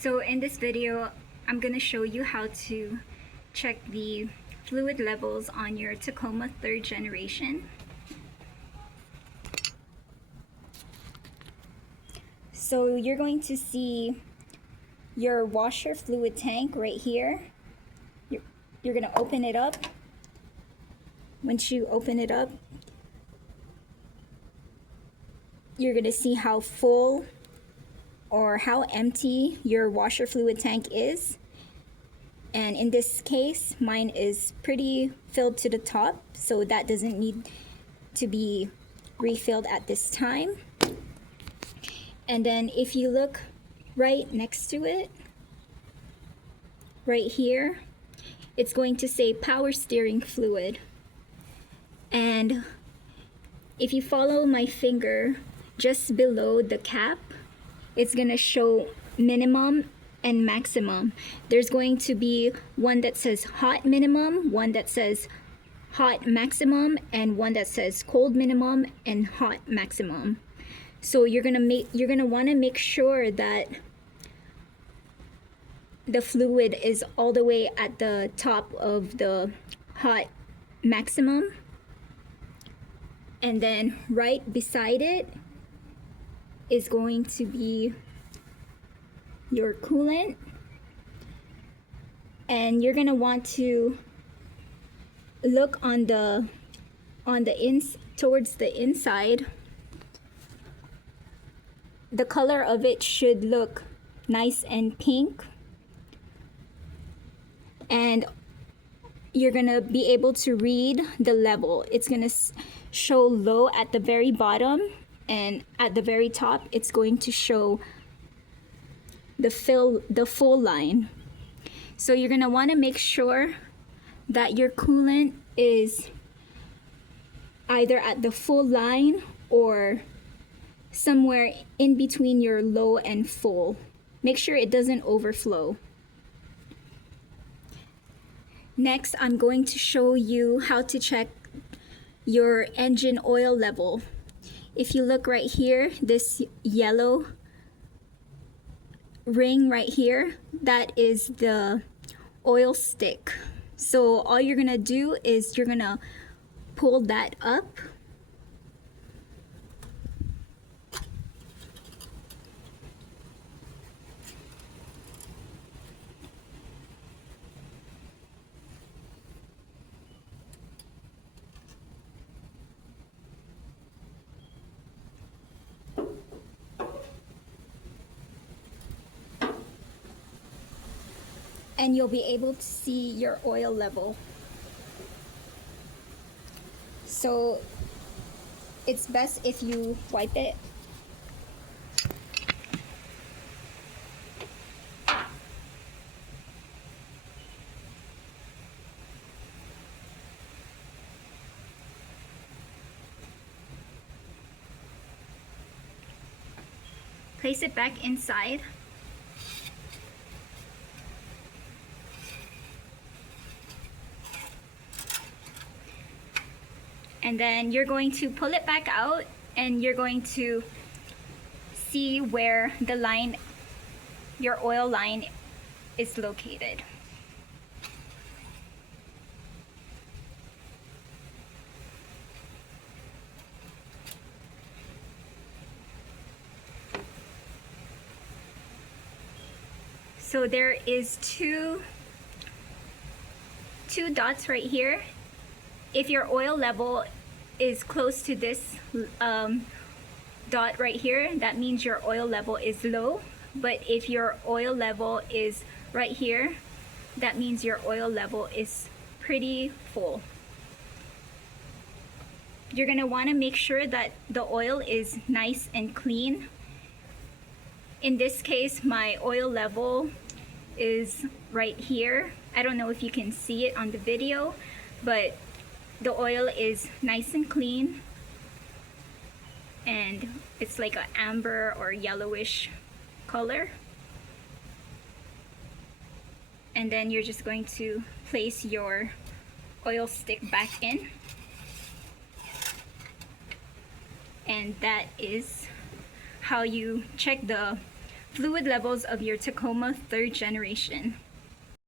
So in this video, I'm going to show you how to check the fluid levels on your Tacoma 3rd generation. So you're going to see your washer fluid tank right here. You're going to open it up. Once you open it up, you're going to see how full or how empty your washer fluid tank is. And in this case, mine is pretty filled to the top, so that doesn't need to be refilled at this time. And then if you look right next to it, right here, it's going to say power steering fluid. And if you follow my finger just below the cap, it's going to show minimum and maximum. There's going to be one that says hot minimum, one that says hot maximum, and one that says cold minimum and hot maximum. So you're gonna want to make sure that the fluid is all the way at the top of the hot maximum, and then right beside it is going to be your coolant, and you're gonna want to look towards the inside. The color of it should look nice and pink, and you're gonna be able to read the level. It's gonna show low at the very bottom, and at the very top it's going to show the full line. So you're gonna want to make sure that your coolant is either at the full line or somewhere in between your low and full. Make sure it doesn't overflow. Next, I'm going to show you how to check your engine oil level. If you look right here, this yellow ring right here, that is the oil stick. So all you're gonna do is you're gonna pull that up, and you'll be able to see your oil level. So it's best if you wipe it. Place it back inside. And then you're going to pull it back out, and you're going to see where the line, your oil line, is located. So there is two dots right here. If your oil level is close to this dot right here, that means your oil level is low. But if your oil level is right here, that means your oil level is pretty full. You're gonna wanna make sure that the oil is nice and clean. In this case, my oil level is right here. I don't know if you can see it on the video, but the oil is nice and clean, and it's like an amber or yellowish color. And then you're just going to place your oil stick back in, and that is how you check the fluid levels of your Tacoma 3rd generation.